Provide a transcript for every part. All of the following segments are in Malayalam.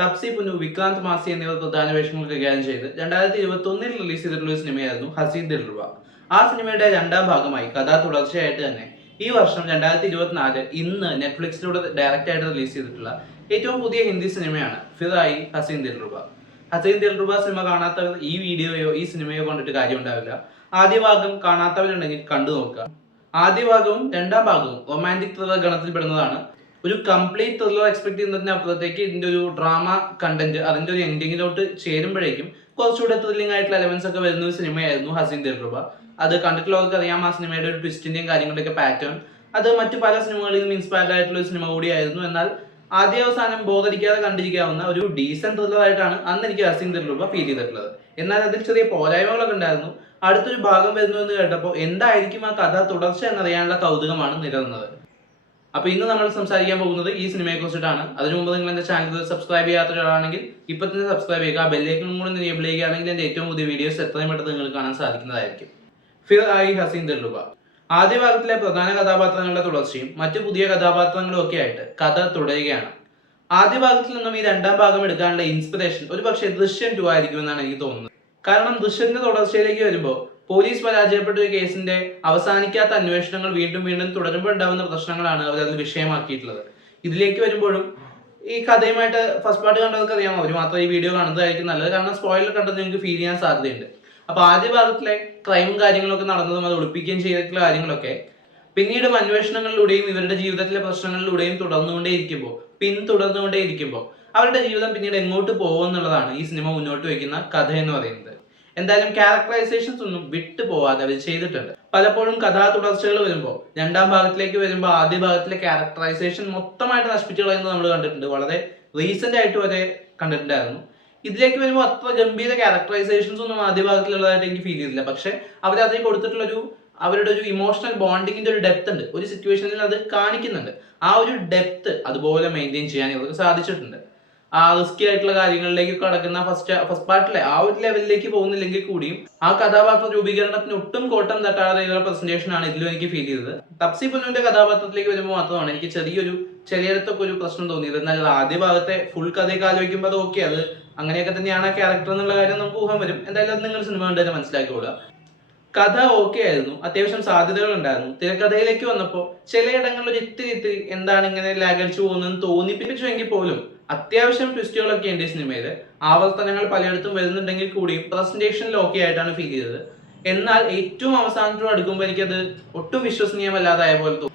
തപ്സി പുന്നു, വിക്രാന്ത് മാസി എന്നിവർ പ്രധാന വേഷങ്ങൾ കൈകാര്യം ചെയ്ത് 2021 റിലീസ് ചെയ്തിട്ടുള്ള ഒരു സിനിമയായിരുന്നു ഹസീൻ ദിൽറുബ. ആ സിനിമയുടെ രണ്ടാം ഭാഗമായി കഥ തുടർച്ചയായിട്ട് തന്നെ ഈ വർഷം 2024 ഇന്ന് നെറ്റ്ഫ്ലിക്സിലൂടെ ഡയറക്റ്റ് ആയിട്ട് റിലീസ് ചെയ്തിട്ടുള്ള ഏറ്റവും പുതിയ ഹിന്ദി സിനിമയാണ് ഫിറായി ഹസീൻ ദിൽറുബ. ഹസീൻ ദിൽറുബ സിനിമ കാണാത്തവർ ഈ വീഡിയോയോ ഈ സിനിമയോ കണ്ടിട്ട് കാര്യം ഉണ്ടാവില്ല. ആദ്യ ഭാഗം കാണാത്തവരുണ്ടെങ്കിൽ കണ്ടു നോക്കുക. ആദ്യ ഭാഗവും രണ്ടാം ഭാഗവും റൊമാൻറ്റിക് ത്രില്ലർ ഗണത്തിൽ പെടുന്നതാണ്. ഒരു കംപ്ലീറ്റ് ത്രില്ലർ എക്സ്പെക്ട് ചെയ്യുന്നതിന് അപ്പുറത്തേക്ക് ഇതിന്റെ ഒരു ഡ്രാമ കണ്ടന്റ് അതിന്റെ ഒരു എൻഡിങ്ങിലോട്ട് ചേരുമ്പോഴേക്കും കുറച്ചുകൂടെ ത്രില്ലിംഗ് ആയിട്ടുള്ള എലമെന്റ്സ് ഒക്കെ വരുന്ന ഒരു സിനിമയായിരുന്നു ഹസീൻ ദിൽറുബ. അത് കണ്ടിട്ടുള്ളവർക്ക് അറിയാം ആ സിനിമയുടെ ഒരു ട്വിസ്റ്റിന്റെയും കാര്യങ്ങളുടെയൊക്കെ പാറ്റേൺ. അത് മറ്റു പല സിനിമകളിൽ നിന്നും ഇൻസ്പയർഡ് ആയിട്ടുള്ള ഒരു സിനിമ കൂടിയായിരുന്നു. എന്നാൽ ആദ്യ അവസാനം ബോധരിക്കാതെ കണ്ടിരിക്കാവുന്ന ഒരു ഡീസന്റ് ത്രില്ലർ ആയിട്ടാണ് അന്ന് എനിക്ക് ഹസീൻ ദിൽറുബ ഫീൽ ചെയ്തിട്ടുള്ളത്. എന്നാൽ അതിൽ ചെറിയ പോരായ്മകളൊക്കെ ഉണ്ടായിരുന്നു. അടുത്തൊരു ഭാഗം വരുന്നു എന്ന് കേട്ടപ്പോൾ എന്തായിരിക്കും ആ കഥ തുടർച്ച എന്നറിയാനുള്ള കൗതുകമാണ് നിലനിന്നത്. അപ്പൊ ഇന്ന് നമ്മൾ സംസാരിക്കാൻ പോകുന്നത് ഈ സിനിമയെ കുറിച്ചിട്ടാണ്. അതിനു മുമ്പ് നിങ്ങൾ എന്റെ ചാനൽ സബ്സ്ക്രൈബ് ചെയ്യാത്ത ഒരാളാണെങ്കിൽ ഇപ്പൊ തന്നെ സബ്സ്ക്രൈബ് ചെയ്യുക. ആ ബെല്ലൈക്കൺ കൂടെ എനേബിൾ ചെയ്യുകയാണെങ്കിൽ എന്റെ ഏറ്റവും പുതിയ വീഡിയോസ് എത്രയും പെട്ടെന്ന് നിങ്ങൾക്ക് കാണാൻ സാധിക്കുന്നതായിരിക്കും. ഫിറായി ഹസീൻ ദിൽറുബ. ആദ്യ ഭാഗത്തിലെ പ്രധാന കഥാപാത്രങ്ങളുടെ തുടർച്ചയും മറ്റു പുതിയ കഥാപാത്രങ്ങളും ഒക്കെ ആയിട്ട് കഥ തുടരുകയാണ്. ആദ്യ ഭാഗത്തിൽ നിന്നും ഈ രണ്ടാം ഭാഗം എടുക്കാനുള്ള ഇൻസ്പിറേഷൻ ഒരു പക്ഷേ ദൃശ്യം 2 ആയിരിക്കുമെന്നാണ് എനിക്ക് തോന്നുന്നത്. കാരണം ദൃശ്യത്തിന്റെ തുടർച്ചയിലേക്ക് വരുമ്പോൾ പോലീസ് പരാജയപ്പെട്ട ഒരു കേസിന്റെ അവസാനിക്കാത്ത അന്വേഷണങ്ങൾ വീണ്ടും വീണ്ടും തുടരുമ്പോൾ ഉണ്ടാകുന്ന പ്രശ്നങ്ങളാണ് അവരത് വിഷയമാക്കിയിട്ടുള്ളത്. ഇതിലേക്ക് വരുമ്പോഴും ഈ കഥയുമായിട്ട് ഫസ്റ്റ് പാർട്ട് കണ്ടതൊക്കെ അറിയാമോ, അവർ മാത്രം ഈ വീഡിയോ കാണുന്നതായിരിക്കും നല്ലത്. കാരണം സ്പോയിലർ കണ്ടത് നിങ്ങൾക്ക് ഫീൽ ചെയ്യാൻ സാധ്യതയുണ്ട്. അപ്പൊ ആദ്യ ഭാഗത്തിലെ ക്രൈമും കാര്യങ്ങളൊക്കെ നടന്നതും അത് ഒളിപ്പിക്കുകയും ചെയ്തിട്ടുള്ള കാര്യങ്ങളൊക്കെ പിന്നീടും അന്വേഷണങ്ങളിലൂടെയും ഇവരുടെ ജീവിതത്തിലെ പ്രശ്നങ്ങളിലൂടെയും പിന്തുടർന്നുകൊണ്ടേയിരിക്കുമ്പോൾ അവരുടെ ജീവിതം പിന്നീട് എങ്ങോട്ട് പോകുമെന്നുള്ളതാണ് ഈ സിനിമ മുന്നോട്ട് വയ്ക്കുന്ന കഥ എന്ന് പറയുന്നത്. എന്തായാലും ക്യാരക്ടറൈസേഷൻസ് ഒന്നും വിട്ടു പോവാതെ അവർ ചെയ്തിട്ടുണ്ട്. പലപ്പോഴും കഥാ തുടർച്ചകൾ വരുമ്പോൾ രണ്ടാം ഭാഗത്തിലേക്ക് വരുമ്പോൾ ആദ്യ ഭാഗത്തിലെ ക്യാരക്ടറൈസേഷൻ മൊത്തമായിട്ട് നശിപ്പിച്ചു കളയുന്നത് നമ്മൾ കണ്ടിട്ടുണ്ട്. വളരെ റീസെന്റ് ആയിട്ട് വരെ കണ്ടിട്ടുണ്ടായിരുന്നു. ഇതിലേക്ക് വരുമ്പോൾ അത്ര ഗംഭീര ക്യാരക്ടറൈസേഷൻസ് ഒന്നും ആദ്യ ഭാഗത്തിലുള്ളതായിട്ട് എനിക്ക് ഫീൽ ചെയ്തില്ല. പക്ഷെ അവരതിൽ കൊടുത്തിട്ടുള്ള അവരുടെ ഒരു ഇമോഷണൽ ബോണ്ടിങ്ങിന്റെ ഒരു ഡെപ്ത് ഉണ്ട്. ഒരു സിറ്റുവേഷനിൽ അത് കാണിക്കുന്നുണ്ട്. ആ ഒരു ഡെപ്ത് അതുപോലെ മെയിൻറ്റെയിൻ ചെയ്യാൻ ഇവർക്ക് സാധിച്ചിട്ടുണ്ട്. ആ റിസ്കി ആയിട്ടുള്ള കാര്യങ്ങളിലേക്ക് കടക്കുന്ന ഫസ്റ്റ് പാർട്ടിലെ ആ ഒരു ലെവലിലേക്ക് പോകുന്നില്ലെങ്കിൽ കൂടിയും ആ കഥാപാത്ര രൂപീകരണത്തിന് ഒട്ടും കോട്ടം തട്ടാതെയുള്ള പ്രസന്റേഷൻ ആണ് ഇതിലും എനിക്ക് ഫീൽ ചെയ്തത്. തപ്സി പുന്നുവിന്റെ കഥാപാത്രത്തിലേക്ക് വരുമ്പോൾ മാത്രമാണ് എനിക്ക് ചെറിയടത്തൊക്കെ ഒരു പ്രശ്നം തോന്നിയത്. എന്നാൽ ആദ്യ ഭാഗത്തെ ഫുൾ കഥയൊക്കെ ആലോചിക്കുമ്പോൾ അത് ഓക്കെ, അത് അങ്ങനെയൊക്കെ തന്നെയാണ് ആ ക്യാരക്ടർ എന്നുള്ള കാര്യം നമുക്ക് ഊഹം വരും. എന്തായാലും അത് നിങ്ങൾ സിനിമ കണ്ടു തന്നെ മനസ്സിലാക്കിക്കോളുക. കഥ ഓക്കെ ആയിരുന്നു, അത്യാവശ്യം സാധ്യതകൾ ഉണ്ടായിരുന്നു. തിരക്കഥയിലേക്ക് വന്നപ്പോൾ ചിലയിടങ്ങളിൽ ഒരു ഇത്തിരി എന്താണ് ഇങ്ങനെ ലാഗടിച്ചു പോകുന്നതെന്ന് തോന്നിപ്പിച്ചുവെങ്കിൽ പോലും അത്യാവശ്യം ട്വിസ്റ്റുകളൊക്കെ ഉണ്ട് ഈ സിനിമയിൽ. ആവർത്തനങ്ങൾ പലയിടത്തും വരുന്നുണ്ടെങ്കിൽ കൂടിയും പ്രസന്റേഷനിൽ ഓക്കെ ആയിട്ടാണ് ഫീൽ ചെയ്തത്. എന്നാൽ ഏറ്റവും അവസാനത്തോട് അടുക്കുമ്പോൾ എനിക്കത് ഒട്ടും വിശ്വസനീയമല്ലാതായ പോലെ തോന്നി.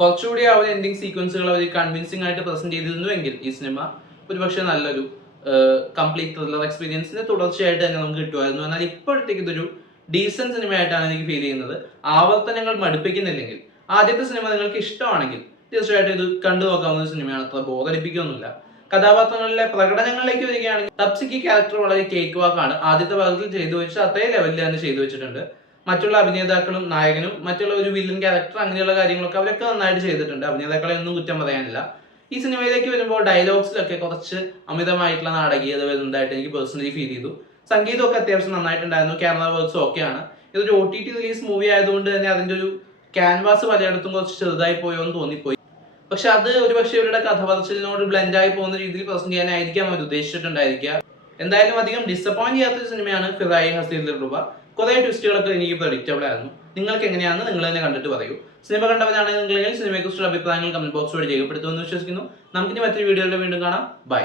കുറച്ചുകൂടി ആ ഒരു എൻഡിങ് സീക്വൻസുകൾ അവർ കൺവിൻസിംഗ് ആയിട്ട് പ്രസന്റ് ചെയ്തിരുന്നുവെങ്കിൽ ഈ സിനിമ ഒരുപക്ഷെ നല്ലൊരു കംപ്ലീറ്റ് ത്രില്ലർ എക്സ്പീരിയൻസിന് തുടർച്ചയായിട്ട് തന്നെ നമുക്ക് കിട്ടുമായിരുന്നു. എന്നാൽ ഇപ്പോഴത്തേക്ക് ഇതൊരു ഡീസന്റ് സിനിമയായിട്ടാണ് എനിക്ക് ഫീൽ ചെയ്യുന്നത്. ആവർത്തനങ്ങൾ മടുപ്പിക്കുന്നില്ലെങ്കിൽ, ആദ്യത്തെ സിനിമ നിങ്ങൾക്ക് ഇഷ്ടമാണെങ്കിൽ തീർച്ചയായിട്ടും ഇത് കണ്ടു നോക്കാവുന്ന സിനിമയാണ്. അത്ര ബോധടിപ്പിക്കൊന്നുമില്ല. കഥാപാത്രങ്ങളിലെ പ്രകടനങ്ങളിലേക്ക് വരികയാണെങ്കിൽ തപ്സിക്ക് ക്യാരക്ടർ വളരെ കേക്ക് വാക്കാണ്. ആദ്യത്തെ ഭാഗത്തിൽ ചെയ്തു വെച്ച് അതേ ലെവലിൽ തന്നെ ചെയ്തു വെച്ചിട്ടുണ്ട്. മറ്റുള്ള അഭിനേതാക്കളും നായകനും മറ്റുള്ള ഒരു വില്ലൻ ക്യാരക്ടർ അങ്ങനെയുള്ള കാര്യങ്ങളൊക്കെ അവരൊക്കെ നന്നായിട്ട് ചെയ്തിട്ടുണ്ട്. അഭിനേതാക്കളെ ഒന്നും കുറ്റം പറയാനില്ല. ഈ സിനിമയിലേക്ക് വരുമ്പോൾ ഡയലോഗ്സിലൊക്കെ കുറച്ച് അമിതമായിട്ടുള്ള നാടകീയത വരുന്നതായിട്ട് എനിക്ക് പേഴ്സണലി ഫീൽ ചെയ്തു. സംഗീതമൊക്കെ അത്യാവശ്യം നന്നായിട്ടുണ്ടായിരുന്നു. ക്യാമറ വർക്ക്സും ഒക്കെയാണ്. ഇതൊരു OTT റിലീസ് മൂവി ആയതുകൊണ്ട് തന്നെ അതിന്റെ ഒരു ക്യാൻവാസ് പലയിടത്തും കുറച്ച് ചെറുതായി പോയോ എന്ന് തോന്നിപ്പോയി. പക്ഷെ അത് ഒരുപക്ഷെ ഇവരുടെ കഥ പറച്ചിലിനോട് ബ്ലെൻഡായി പോകുന്ന രീതിയിൽ പ്രസന്റ് ചെയ്യാനായിരിക്കാം അവർ ഉദ്ദേശിച്ചിട്ടുണ്ടായിരിക്കുക. എന്തായാലും അധികം ഡിസപ്പോയിന്റ് ചെയ്യാത്തൊരു സിനിമയാണ് ഫിറായി ഹസീൻ ദിൽറുബ. കുറെ ട്വിസ്റ്റുകളൊക്കെ എനിക്ക് പ്രഡിക്റ്റബിൾ ആയിരുന്നു. നിങ്ങൾക്ക് എങ്ങനെയാണെന്ന് നിങ്ങൾ തന്നെ കണ്ടിട്ട് പറയൂ. സിനിമ കണ്ടവരാണെങ്കിൽ സിനിമയെക്കുറിച്ചുള്ള അഭിപ്രായങ്ങൾ കമന്റ് ബോക്സിലൂടെ രേഖപ്പെടുത്തുമെന്ന് വിശ്വസിക്കുന്നു. നമുക്കിനി മറ്റൊരു വീഡിയോയുടെ വീണ്ടും കാണാം. ബൈ.